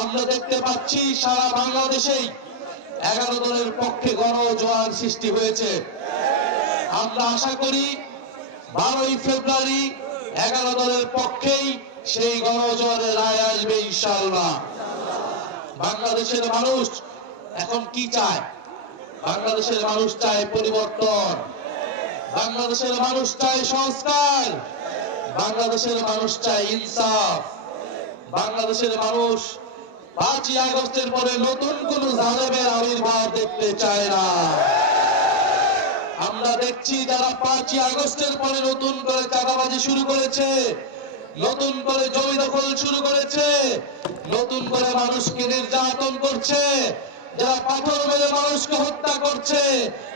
আমরা দেখতে পাচ্ছি সারা বাংলাদেশেই 11 দলের পক্ষে গণজোয়ার সৃষ্টি হয়েছে। আমরা আশা করি 12ই ফেব্রুয়ারি 11 দলের পক্ষেই সেই গণজোয়ারের রায় আসবে ইনশাআল্লাহ। বাংলাদেশের মানুষ এখন কি চায়? বাংলাদেশের মানুষ চায় পরিবর্তন, বাংলাদেশের মানুষ চায় সংস্কার, বাংলাদেশের মানুষ চায় ইনসাফ। বাংলাদেশের মানুষ 5ই আগস্টের পরে নতুন কোন জালেমের আবির্ভাব দেখতে চায় না। আমরা দেখছি যারা 5ই আগস্টের পরে নতুন করে চাঁদাবাজি শুরু করেছে, নতুন করে জমি দখল শুরু করেছে, নতুন করে মানুষকে নির্যাতন করছে, যারা পাথর মেরে মানুষকে হত্যা করছে,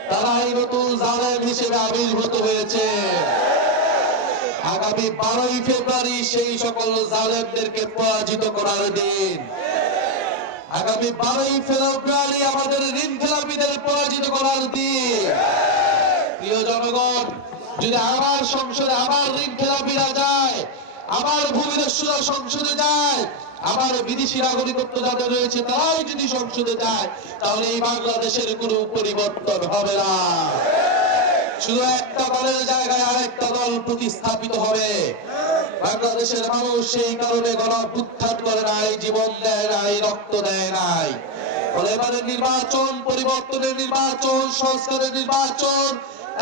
তারাই নতুন জালেম হিসেবে আবির্ভূত হয়েছে। আগামী 12ই ফেব্রুয়ারি সেই সকল জালেমদেরকে পরাজিত করার দিন। আগামী 12ই ফেব্রুয়ারি আমাদের ঋণ খেলাপিদের পরাজিত করার দিন। প্রিয় জনগণ, যদি আবার সংসদে আবার ঋণ খেলাপিরা যায়, আবার ভূমিদস্যুরা সংসদে যায়, আবার বিদেশি নাগরিকত্ব যাদের রয়েছে তারাই যদি সংসদে যায়, তাহলে এই বাংলাদেশের কোনো পরিবর্তন হবে না। শুধু একটা দলের জায়গায় আরেকটা দল প্রতিস্থাপিত হবে। বাংলাদেশের মানুষ সেই কারণে গণঅভ্যুত্থান করে নাই, জীবন দেয় নাই, রক্ত দেয় নাই। ফলে এবারের নির্বাচন পরিবর্তনের নির্বাচন, সংস্কারের নির্বাচন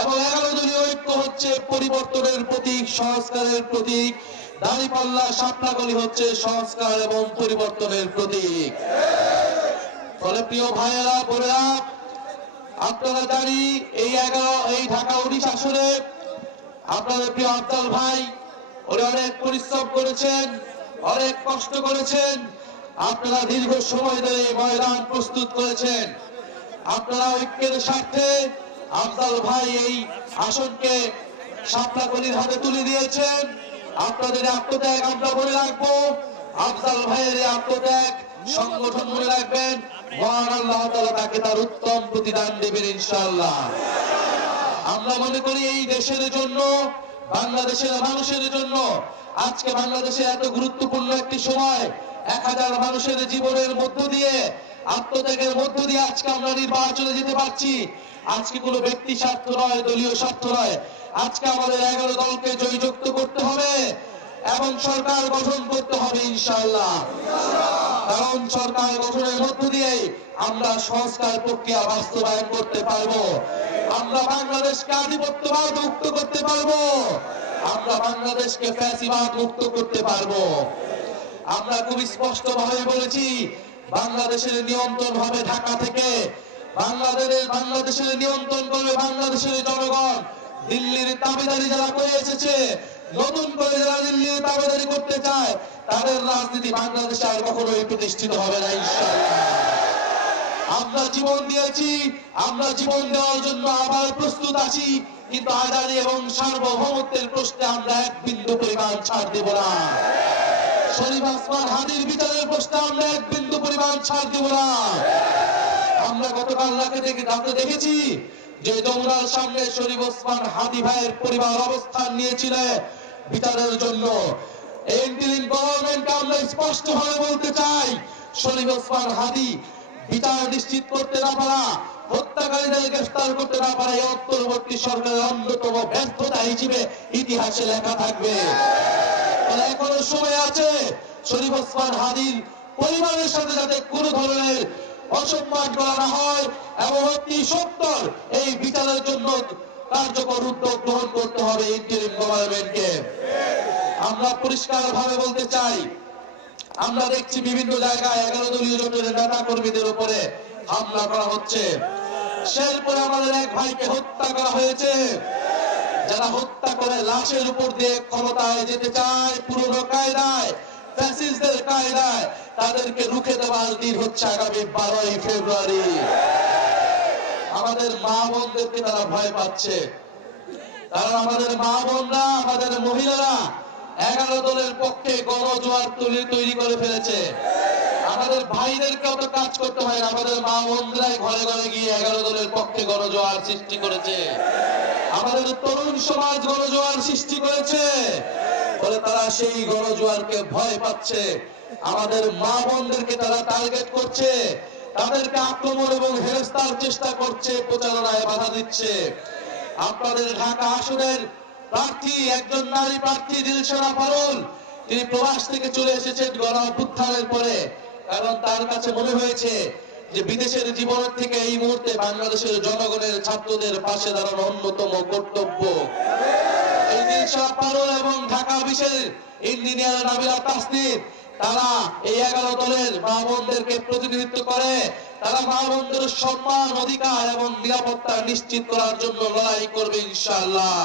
এবং 11 দলীয় ঐক্য হচ্ছে পরিবর্তনের প্রতীক, সংস্কারের প্রতীক। দাঁড়িপাল্লা শাপলাকলি হচ্ছে সংস্কার এবং পরিবর্তনের প্রতীক। ফলে প্রিয় ভাইয়েরা বোনেরা, আপনারা জানি এই ঢাকা 19 আসনে আপনাদের প্রিয় আফজাল ভাই উনি অনেক পরিশ্রম করেছেন, অনেক কষ্ট করেছেন। আপনারা দীর্ঘ সময় ধরে এই ময়দান প্রস্তুত করেছেন। আপনারা ঐক্যের স্বার্থে আফজাল ভাই এই আসনকে শাপলাকলির হাতে তুলে দিয়েছেন। আপনাদের আত্মত্যাগ আমরা মনে রাখবো, আফজাল ভাইয়ের আত্মত্যাগ সংগঠন মনে রাখবেন। মহান আল্লাহ তাআলা তাকে তার উত্তম প্রতিদান দেবেন ইনশাআল্লাহ। আমরা মনে করি এই দেশের জন্য, বাংলাদেশের মানুষের জন্য আজকে বাংলাদেশে এত গুরুত্বপূর্ণ একটি সময়, 1000 মানুষের জীবনের মধ্য দিয়ে, আত্মত্যাগের মধ্য দিয়ে আজকে আমরা নির্বাচনে যেতে পারছি। আজকে কোনো ব্যক্তি স্বার্থ নয়, দলীয় স্বার্থ নয়। আজকে আমাদের 11 দলকে জয়যুক্ত করতে হবে এবং সরকার গঠন করতে হবে ইনশাআল্লাহ। কারণ সরকার গঠনের মধ্য দিয়ে আমরা সংস্কার প্রক্রিয়া বাস্তবায়ন করতে পারবো। আমরা বাংলাদেশকে আধিপত্যবাদ মুক্ত করতে পারবো, আমরা বাংলাদেশকে ফ্যাসিবাদ মুক্ত করতে পারবো। আমরা খুব স্পষ্ট ভাবে বলেছি, বাংলাদেশের নিয়ন্ত্রণ হবে ঢাকা থেকে। বাংলাদেশের নিয়ন্ত্রণ করবে বাংলাদেশের জনগণ। দিল্লির দাবিদারি যারা করে এসেছে, নতুন করে যারা দিল্লির দাবিদারি করতে চায়, তাদের রাজনীতি বাংলাদেশে আর কখনোই প্রতিষ্ঠিত হবে না ইনশাআল্লাহ। আমরা জীবন দিয়েছি, আমরা জীবন দেওয়ার জন্য আবার প্রস্তুত আছি, কিন্তু আজাদী এবং সার্বভৌমত্বের প্রশ্নে আমরা এক বিন্দু পরিমাণ ছাড় দেব না। শরীফ ওসমান হাদির বিচারের প্রশ্নে আমরা এক বিন্দু পরিমাণ ছাড় দেব না। আমরা গতকাল রাতে দেখেছি যে যমুনার সামনে শরীফ ওসমান হাদি ভাইয়ের পরিবার অবস্থান নিয়েছিল বিচারের জন্য। ইন্টারিম গভর্নমেন্টকে আমরা স্পষ্ট ভাবে বলতে চাই, শরীফ ওসমান হাদি বিচার নিশ্চিত করতে না পারা, হত্যাকারীদের গ্রেফতার করতে না পারা, এই অন্তর্বর্তী সরকারের অন্যতম ব্যর্থতা হিসেবে ইতিহাসে লেখা থাকবে। এখনো সময় আছে শরীফ ওসমান হাদির পরিবারের সাথে যাতে কোনো ধরনের অসম্মান করা না হয় এবং অতি সত্বর এই বিচারের জন্য কার্যকর উদ্যোগ গ্রহণ করতে হবে ইন্টারিম গভর্নমেন্টকে। আমরা পরিষ্কার ভাবে বলতে চাই, আমরা দেখছি বিভিন্ন জায়গায় 11 দলীয় জোটের নেতা কর্মীদের উপরে হামলা করা হচ্ছে। শেরপুরে আমাদের এক ভাইকে হত্যা করা হয়েছে। যারা হত্যা করে লাশের উপর দিয়ে ক্ষমতায় যেতে চায় পুরনো কায়দায়, ফ্যাসিস্টদের কায়দায়, তাদেরকে রুখে দেওয়ার দিন হচ্ছে আগামী 12ই ফেব্রুয়ারি। আমাদের মা বোনদেরকে তারা ভয় পাচ্ছে, কারণ আমাদের মা বোনরা, আমাদের মহিলারা 11 দলের পক্ষে গণজোয়ার তৈরি করে ফেলেছে। আমাদের ভাইদেরকে অত কাজ করতে হয় না, আমাদের মা বোনরাই ঘরে ঘরে গিয়ে 11 দলের পক্ষে গণজোয়ার সৃষ্টি করেছে। আমাদের তরুণ সমাজ গণজোয়ার সৃষ্টি করেছে। ফলে তারা সেই গণজোয়ারকে ভয় পাচ্ছে। আমাদের মা বোনদেরকে তারা টার্গেট করছে, তাদেরকে আক্রমণ এবং হেনস্থার চেষ্টা করছে, প্রচারণায় বাধা দিচ্ছে। আপনাদের ঢাকা আসনের প্রার্থী একজন নারী প্রার্থী দিলশরা পারুল, তিনি প্রবাস থেকে চলে এসেছেন গণ অভ্যুত্থানের পরে, কারণ তার কাছে মনে হয়েছে যে বিদেশের জীবনের থেকে এই মুহূর্তে বাংলাদেশের জনগণের ছাত্রদের পাশে দাঁড়ানো অন্যতম কর্তব্য। এই দিলশরা পারুল এবং ঢাকা বিশের ইঞ্জিনিয়ার নাবিলা তাসনিম, তারা এই 11 দলের মা বোনদেরকে প্রতিনিধিত্ব করে। তারা মা বোনদের সম্মান, অধিকার এবং নিরাপত্তা নিশ্চিত করার জন্য লড়াই করবে ইনশাআল্লাহ।